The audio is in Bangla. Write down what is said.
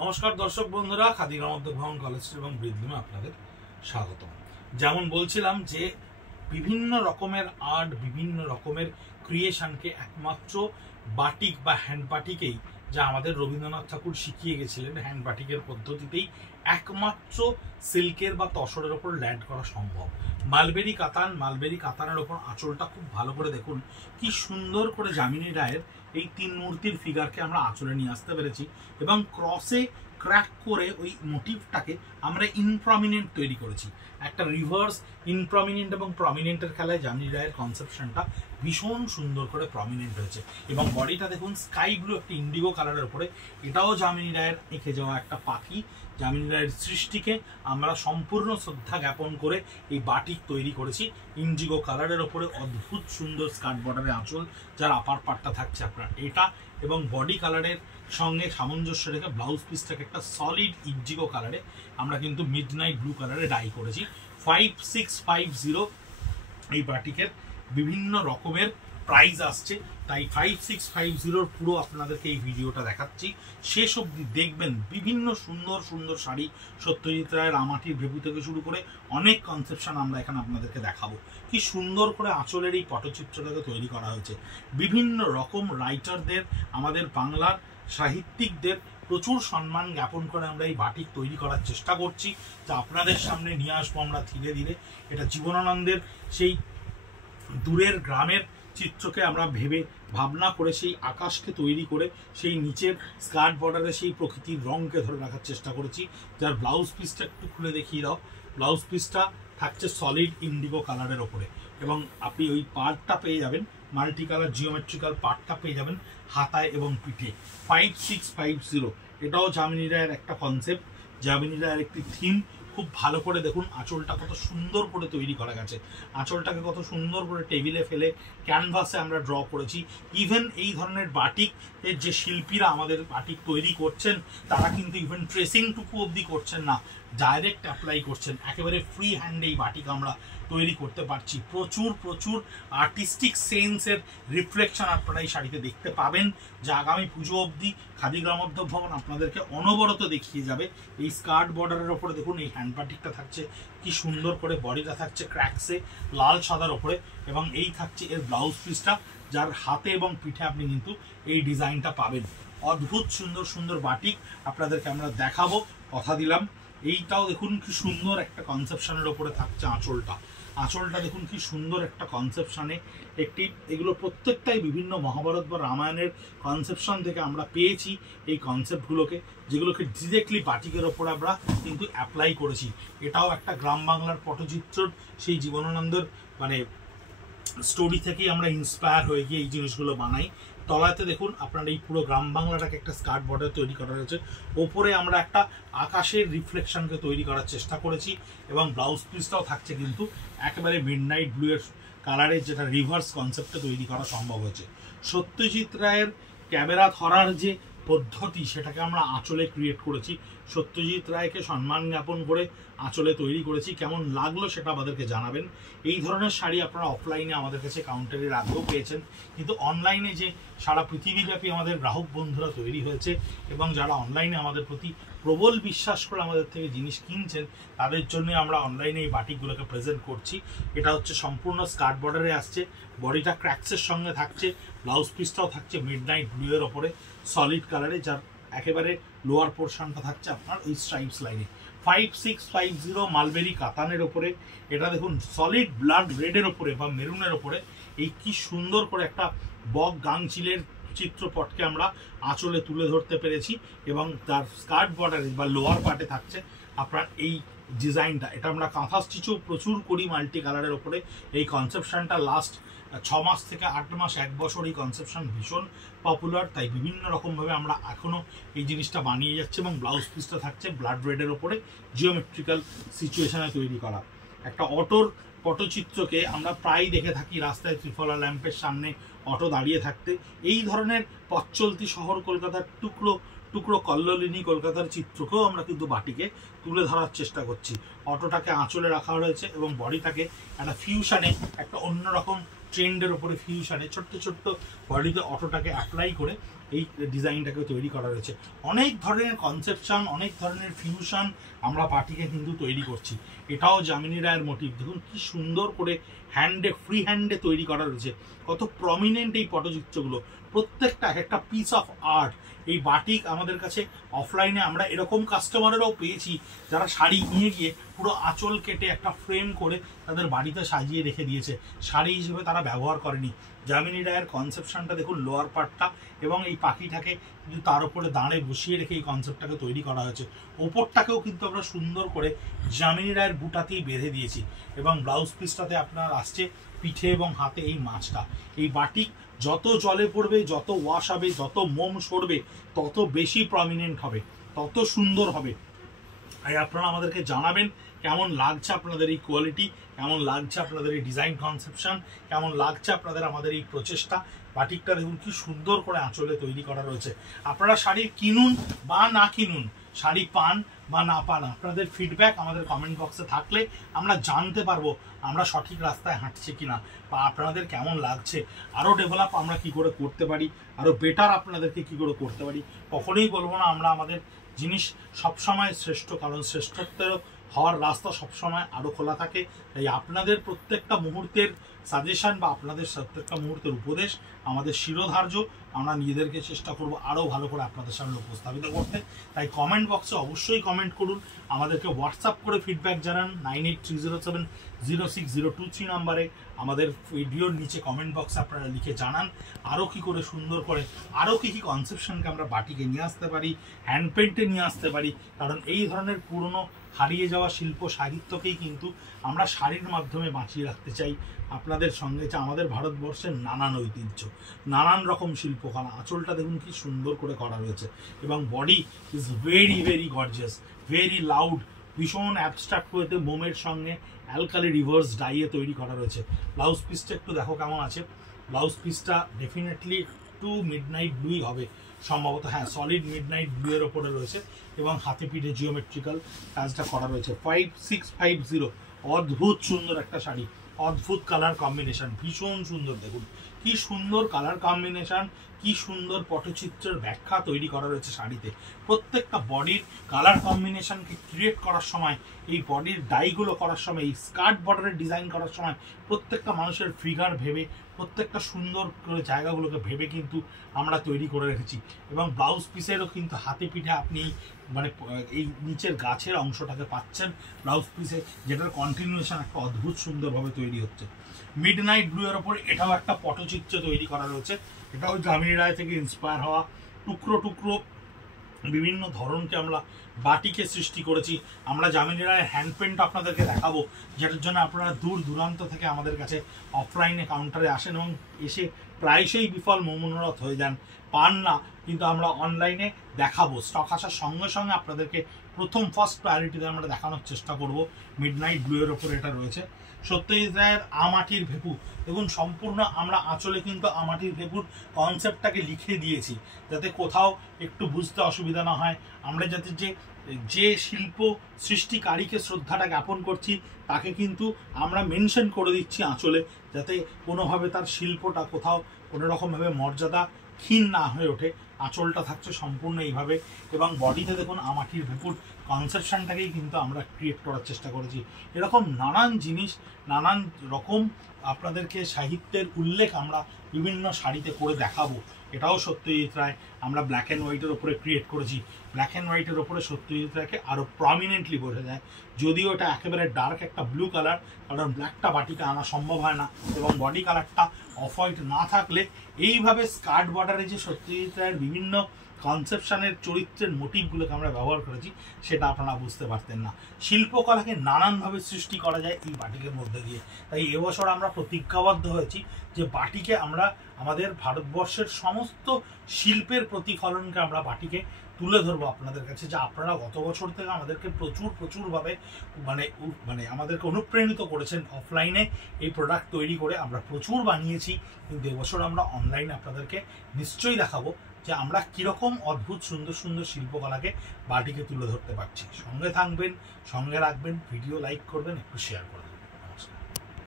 নমস্কার দর্শক বন্ধুরা, খাদি গ্রামোদ্যোগ কলেজ এবং বৃদ্ধিমে আপনাদের স্বাগত। যেমন বলছিলাম যে বিভিন্ন রকমের আর্ট, বিভিন্ন রকমের ক্রিয়েশনকে একমাত্র বাটিক বা হ্যান্ড বাটিকেই, যা আমাদের রবীন্দ্রনাথ ঠাকুর শিখিয়ে গেছিলেন, হ্যান্ড বাটিকের পদ্ধতিতেই একমাত্র সিল্কের বা তসরের ওপর ল্যান্ড করা সম্ভব। মালবেরি কাতানের ওপর আঁচলটা খুব ভালো করে দেখুন, কি সুন্দর করে যামিনী রায়ের এই তিন মূর্তির ফিগারকে আমরা আঁচলে নিয়ে আসতে পেরেছি এবং ক্রসে ক্র্যাক করে ওই মোটিভটাকে আমরা ইনপ্রমিনেন্ট তৈরি করেছি। একটা রিভার্স ইনপ্রমিনেন্ট এবং প্রমিনেন্টের খেলায় যামিনী রায়ের কনসেপশনটা ভীষণ সুন্দর করে প্রমিনেন্ট হয়েছে এবং বডিটা দেখুন স্কাই ব্লু একটা ইন্ডিগো কালারের উপরে। এটাও যামিনী রায়ের এঁকে যাওয়া একটা পাখি। যামিনী রায়ের সৃষ্টিকে আমরা সম্পূর্ণ শ্রদ্ধা জ্ঞাপন করে এই বাটিক তৈরি করেছি ইন্ডিগো কালারের ওপরে। অদ্ভুত সুন্দর স্কার্ট বর্ডারের আঁচল, যার আপার পার্টটা থাকছে আপনার এটা, এবং বডি কালারের সঙ্গে সামঞ্জস্য রেখে ব্লাউজ পিসটাকে একটা সলিড ইন্ডিগো কালারে আমরা কিন্তু মিডনাইট ব্লু কালারে ডাই করেছি। 5650 এই বাটিকের বিভিন্ন রকমের প্রাইস আসছে, তাই 5650 পুরো আপনাদেরকে এই ভিডিওটা দেখাচ্ছি। শেষ অবধি দেখবেন বিভিন্ন সুন্দর সুন্দর শাড়ি, সত্যজিৎ রায়ের আমাটির ভেবু থেকে শুরু করে অনেক কনসেপশন আমরা এখানে আপনাদেরকে দেখাবো। কি সুন্দর করে আঁচলের এই পটচিত্রটাকে তৈরি করা হয়েছে। বিভিন্ন রকম রাইটারদের, আমাদের বাংলার সাহিত্যিকদের প্রচুর সম্মান জ্ঞাপন করে আমরা এই বাটিক তৈরি করার চেষ্টা করছি, যা আপনাদের সামনে নিয়ে আসবো আমরা ধীরে ধীরে। এটা জীবনানন্দের সেই দূরের গ্রামের চিত্রকে আমরা ভাবনা করে সেই আকাশকে তৈরি করে সেই নিচের স্কার্ট বর্ডারে সেই প্রকৃতির রঙকে ধরে রাখার চেষ্টা করেছি। যার ব্লাউজ পিসটা একটু খুলে দেখিয়ে দাও। ব্লাউজ পিসটা থাকছে সলিড ইন্ডিগো কালারের ওপরে এবং আপনি ওই পার্টটা পেয়ে যাবেন, মাল্টি কালার জিওমেট্রিক্যাল পার্টটা পেয়ে যাবেন হাতায় এবং পিঠে। 5650 এটাও যামিনী রায়ের একটা কনসেপ্ট, যামিনী রায়ের একটি থিম। খুব ভালো করে দেখুন আঁচলটা কত সুন্দর করে তৈরি করা গেছে। আঁচলটাকে কত সুন্দর করে টেবিলে ফেলে ক্যানভাসে আমরা ড্র করেছি। ইভেন এই ধরনের বাটিক এর যে শিল্পীরা আমাদের বাটিক তৈরি করছেন, তারা কিন্তু ইভেন ট্রেসিংটুকু অবধি করছেন না, ডাইরেক্ট অ্যাপ্লাই করছেন। একেবারে ফ্রি হ্যান্ডে এই বাটিক আমরা তৈরি করতে পারছি। প্রচুর প্রচুর আর্টিস্টিক সেন্সের রিফ্লেকশন আপনারা এই শাড়িতে দেখতে পাবেন, যা আগামী পুজো অবধি খাদি গ্রামোদ্যোগ ভবন আপনাদেরকে অনবরত দেখিয়ে যাবে। এই স্কার্ট বর্ডারের ওপরে দেখুন এই হ্যান্ড বাটিকটা থাকছে কি সুন্দর করে, বডিটা থাকছে ক্র্যাক্সে লাল সাদার ওপরে এবং এই থাকছে এর ব্লাউজ পিসটা, যার হাতে এবং পিঠে আপনি কিন্তু এই ডিজাইনটা পাবেন। অদ্ভুত সুন্দর সুন্দর বাটিক আপনাদেরকে আমরা দেখাবো, কথা দিলাম। এইটাও দেখুন কি সুন্দর একটা কনসেপশনের ওপরে থাকছে আঁচলটা দেখুন কি সুন্দর একটা কনসেপশনে একটি। এগুলো প্রত্যেকটাই বিভিন্ন মহাভারত বা রামায়ণের কনসেপশন থেকে আমরা পেয়েছি এই কনসেপ্টগুলোকে, যেগুলোকে ডিরেক্টলি বাটিকের ওপর আমরা কিন্তু অ্যাপ্লাই করেছি। এটাও একটা গ্রাম বাংলার পটচিত্র, সেই জীবনানন্দের মানে স্টোরি থেকেই আমরা ইন্সপায়ার হয়ে গিয়ে এই জিনিসগুলো বানাই। তলাতে দেখুন আপনার এই পুরো গ্রাম বাংলাটাকে একটা স্কার্ট বর্ডার তৈরি করা হয়েছে। ওপরে আমরা একটা আকাশের রিফ্লেকশনকে তৈরি করার চেষ্টা করেছি এবং ব্লাউজ পিসটাও থাকছে কিন্তু একেবারে মিডনাইট ব্লু এর কালারের, যেটা রিভার্স কনসেপ্টে তৈরি করা সম্ভব হয়েছে। সত্যজিৎ রায়ের ক্যামেরা ধরার যে পদ্ধতি, সেটাকে আমরা আঁচলে ক্রিয়েট করেছি। সত্যজিৎ রায়কে সম্মান জ্ঞাপন করে আঁচলে তৈরি করেছি। কেমন লাগলো সেটা আমাদেরকে জানাবেন। এই ধরনের শাড়ি আপনারা অফলাইনে আমাদের কাছে কাউন্টারের আগেও পেয়েছেন, কিন্তু অনলাইনে যে সারা পৃথিবীব্যাপী আমাদের গ্রাহক বন্ধুরা তৈরি হয়েছে এবং যারা অনলাইনে আমাদের প্রতি প্রবল বিশ্বাস করে আমাদের থেকে জিনিস কিনছেন, তাদের জন্য আমরা অনলাইনে এই বাটিকগুলোকে প্রেজেন্ট করছি। এটা হচ্ছে সম্পূর্ণ স্কার্ট বর্ডারে আসছে, বডিটা ক্র্যাক্সের সঙ্গে থাকছে, ব্লাউজ পিসটাও থাকছে মিডনাইট ব্লু এর ওপরে সলিড কালারে, যার একেবারে লোয়ার পোর্শনটা থাকছে আপনার ওই স্ট্রাইপস লাইনে। 5650 মালবেরি কাতানের ওপরে। এটা দেখুন সলিড ব্লাড রেডের ওপরে বা মেরুনের ওপরে এই কি সুন্দর করে একটা বক গাংচিলের চিত্রপটকে আমরা আঁচলে তুলে ধরতে পেরেছি এবং তার স্কার্ট বর্ডারে বা লোয়ার পার্টে থাকছে আপনার এই ডিজাইনটা। এটা আমরা কাঁথা স্টিচও প্রচুর করি মাল্টি কালারের ওপরে। এই কনসেপশনটা লাস্ট 6 মাস থেকে 8 মাস, 1 বছর এই কনসেপশন ভীষণ পপুলার, তাই বিভিন্ন রকমভাবে আমরা এখনও এই জিনিসটা বানিয়ে যাচ্ছি এবং ব্লাউজ পিসটা থাকছে ব্লাড রেডের ওপরে জিওমেট্রিক্যাল সিচুয়েশনে তৈরি করা। একটা অটোর পটচিত্রকে আমরা প্রায় দেখে থাকি রাস্তায় ত্রিফলা ল্যাম্পের সামনে অটো দাঁড়িয়ে থাকতে। এই ধরনের পথ চলতি শহর কলকাতার টুকরো টুকরো কল্লোলিনী কলকাতার চিত্রকেও আমরা কিন্তু বাটিকে তুলে ধরার চেষ্টা করছি। অটোটাকে আঁচলে রাখা হয়েছে এবং বডিটাকে একটা ফিউশনে একটা অন্যরকম ট্রেন্ডের ওপরে ফিউশনে ছোট্ট ছোট্ট বডিতে অটোটাকে অ্যাপ্লাই করে এই ডিজাইনটাকে তৈরি করা রয়েছে। অনেক ধরনের কনসেপশন, অনেক ধরনের ফিউশন আমরা পার্টিকে কিন্তু তৈরি করছি। এটাও যামিনী রায়ের মোটিভ। দেখুন কি সুন্দর করে হ্যান্ডে, ফ্রি হ্যান্ডে তৈরি করা রয়েছে। কত প্রমিনেন্ট এই পটচিত্রগুলো, প্রত্যেকটা একটা পিস অফ আর্ট। এই বাটিক আমাদের কাছে অফলাইনে আমরা এরকম কাস্টমারেরাও পেয়েছি যারা শাড়ি নিয়ে গিয়ে পুরো আঁচল কেটে একটা ফ্রেম করে তাদের বাড়িতে সাজিয়ে রেখে দিয়েছে, শাড়ি হিসেবে তারা ব্যবহার করেনি। যামিনী রায়ের কনসেপশনটা দেখুন, লোয়ার পার্টটা এবং এই পাখিটাকে কিন্তু তার উপরে দাঁড়ে বসিয়ে রেখে এই কনসেপ্টটাকে তৈরি করা হয়েছে। ওপরটাকেও কিন্তু আমরা সুন্দর করে যামিনী রায়ের বুটাতেই বেঁধে দিয়েছি এবং ব্লাউজ পিসটাতে আপনার আসছে পিঠে এবং হাতে এই মাছটা। এই বাটিক যত জলে পড়বে, যত ওয়াশ হবে, যত মোম সরবে, তত বেশি প্রমিনেন্ট হবে, তত সুন্দর হবে। তাই আপনারা আমাদেরকে জানাবেন কেমন লাগছে আপনাদের এই কোয়ালিটি, কেমন লাগছে আপনাদের এই ডিজাইন কনসেপশন, কেমন লাগছে আপনাদের আমাদের এই প্রচেষ্টা। বাটিকটা দেখুন কি সুন্দর করে আঁচলে তৈরি করা রয়েছে। আপনারা শাড়ি কিনুন বা না কিনুন, শাড়ি পান বা না পান, আপনাদের ফিডব্যাক আমাদের কমেন্ট বক্সে থাকলে আমরা জানতে পারবো আমরা সঠিক রাস্তায় হাঁটছি কিনা, বা আপনাদের কেমন লাগছে, আরও ডেভেলপ আমরা কি করে করতে পারি, আরও বেটার আপনাদেরকে কি করে করতে পারি। কখনোই বলবো না আমরা আমাদের জিনিস সবসময় শ্রেষ্ঠ, কারণ শ্রেষ্ঠত্বের হওয়ার রাস্তা সবসময় আরও খোলা থাকে। তাই আপনাদের প্রত্যেকটা মুহূর্তের সাজেশন বা আপনাদের প্রত্যেকটা মুহূর্তের উপদেশ আমাদের শিরোধার্য। আমরা নিজেদেরকে চেষ্টা করব আরও ভালো করে আপনাদের সামনে উপস্থাপিত করতে। তাই কমেন্ট বক্সে অবশ্যই কমেন্ট করুন, আমাদেরকে হোয়াটসঅ্যাপ করে ফিডব্যাক জানান 9830706023 নাম্বারে। আমাদের ভিডিওর নিচে কমেন্ট বক্সে আপনারা লিখে জানান আরও কী করে সুন্দর করে, আরও কী কী কনসেপশনকে আমরা বাটিকে নিয়ে আসতে পারি, হ্যান্ড পেন্টে নিয়ে আসতে পারি। কারণ এই ধরনের পুরনো হারিয়ে যাওয়া শিল্প সাহিত্যকেই কিন্তু আমরা শাড়ির মাধ্যমে বাঁচিয়ে রাখতে চাই। আপনাদের সঙ্গে যে আমাদের ভারতবর্ষের নানান ঐতিহ্য, নানান রকম শিল্পকলা। আঁচলটা দেখুন কি সুন্দর করে করা রয়েছে এবং body is very very gorgeous, very loud, ভীষণ অ্যাবস্ট্রাক্ট ওয়েতে মোমের সঙ্গে অ্যালকালি রিভার্স ডাইয়ে তৈরি করা রয়েছে। ব্লাউজ পিসটা একটু দেখো কেমন আছে। ব্লাউজ পিসটা ডেফিনেটলি একটু মিডনাইট ব্লুই হবে সম্ভবত, হ্যাঁ সলিড মিডনাইট ব্লু এর ওপরে রয়েছে এবং হাতে পিঠে জিওমেট্রিক্যাল কাজটা করা রয়েছে। 5650, অদ্ভুত সুন্দর একটা শাড়ি, অদ্ভুত কালার কম্বিনেশন, ভীষণ সুন্দর। দেখুন কি সুন্দর কালার কম্বিনেশন, কি সুন্দর পটচিত্রের ব্যাখ্যা তৈরি করা রয়েছে শাড়িতে। প্রত্যেকটা বডির কালার কম্বিনেশনকে ক্রিয়েট করার সময়, এই বডির ডাইগুলো করার সময়, এই স্কার্ট বর্ডারের ডিজাইন করার সময় প্রত্যেকটা মানুষের ফিগার ভেবে, প্রত্যেকটা সুন্দর করে জায়গাগুলোকে ভেবে কিন্তু আমরা তৈরি করে রেখেছি। এবং ব্লাউজ পিসেরও কিন্তু হাতে পিঠে আপনি মানে এই নিচের গাছের অংশটাকে পাচ্ছেন ব্লাউজ পিসে, যেটার কন্টিনিউশন একটা অদ্ভুত সুন্দরভাবে তৈরি হচ্ছে। মিডনাইট ব্লু এর ওপর এটাও একটা পটচিত্র তৈরি করা রয়েছে। এটাও যামিনী রায় থেকে ইন্সপায়ার হওয়া, টুকরো টুকরো বিভিন্ন ধরনকে আমরা বাটিকে সৃষ্টি করেছি। আমরা যামিনী রায়ের হ্যান্ড পেন্ট আপনাদেরকে দেখাবো, যেটার জন্য আপনারা দূর দূরান্ত থেকে আমাদের কাছে অফলাইনে কাউন্টারে আসেন এবং এসে প্রায়শই বিফল মনোরথ হয়ে যান, পান না। কিন্তু আমরা অনলাইনে দেখাবো, স্টক আসার সঙ্গে সঙ্গে আপনাদেরকে ফার্স্ট প্রায়োরিটিতে আমরা দেখানোর চেষ্টা করব। মিডনাইট ব্লু এর ওপর এটা রয়েছে। সত্যজিৎ রায়ের আমাটির ভেপু, দেখুন সম্পূর্ণ আমরা আঁচলে কিন্তু আমাটির ভেপুর কনসেপ্টটাকে লিখে দিয়েছি যাতে কোথাও একটু বুঝতে অসুবিধা না হয়। আমরা যাতে যে শিল্প সৃষ্টিকারীকে শ্রদ্ধাটা জ্ঞাপন করছি তাকে কিন্তু আমরা মেনশন করে দিচ্ছি আঁচলে, যাতে কোনোভাবে তার শিল্পটা কোথাও কোনোরকমভাবে মর্যাদা ক্ষীণ না হয়ে ওঠে। আঁচলটা থাকছে সম্পূর্ণ এইভাবে এবং বডিতে দেখুন আমাটির ভেপুর কনসেপশনটাকেই কিন্তু আমরা ক্রিয়েট করার চেষ্টা করেছি। এরকম নানান জিনিস, নানান রকম আপনাদেরকে সাহিত্যের উল্লেখ আমরা বিভিন্ন শাড়িতে করে দেখাবো। এটাও সত্যজিৎ রায় আমরা ব্ল্যাক অ্যান্ড হোয়াইটের ওপরে ক্রিয়েট করেছি। ব্ল্যাক অ্যান্ড হোয়াইটের ওপরে সত্যজিৎ রায়কে আরও প্রমিনেন্টলি বোঝা যায়, যদিও এটা একেবারে ডার্ক একটা ব্লু কালার, কারণ ব্ল্যাকটা বাটিকে আনা সম্ভব হয় না এবং বডি কালারটা অফ হোয়াইট না থাকলে এইভাবে স্কার্ট বর্ডারে যে সত্যজিৎ রায়ের বিভিন্ন কনসেপশনের চরিত্রের মোটিভগুলোকে আমরা ব্যবহার করেছি সেটা আপনারা বুঝতে পারতেন না। শিল্পকলাকে নানানভাবে সৃষ্টি করা যায় এই বাটিকের মধ্যে দিয়ে। তাই এবছর আমরা প্রতিজ্ঞাবদ্ধ হয়েছি যে বাটিকে আমরা আমাদের ভারতবর্ষের সমস্ত শিল্পের প্রতিফলনকে আমরা বাটিকে তুলে ধরবো আপনাদের কাছে, যা আপনারা গত বছর থেকে আমাদেরকে প্রচুরভাবে মানে আমাদেরকে অনুপ্রাণিত করেছেন অফলাইনে এই প্রোডাক্ট তৈরি করে। আমরা প্রচুর বানিয়েছি, কিন্তু এবছর আমরা অনলাইনে আপনাদেরকে নিশ্চয়ই দেখাবো যে আমরা কীরকম অদ্ভুত সুন্দর সুন্দর শিল্পকলাকে বাটিকে তুলে ধরতে পারছি। সঙ্গে থাকবেন, সঙ্গে রাখবেন, ভিডিও লাইক করবেন, একটু শেয়ার করবেন।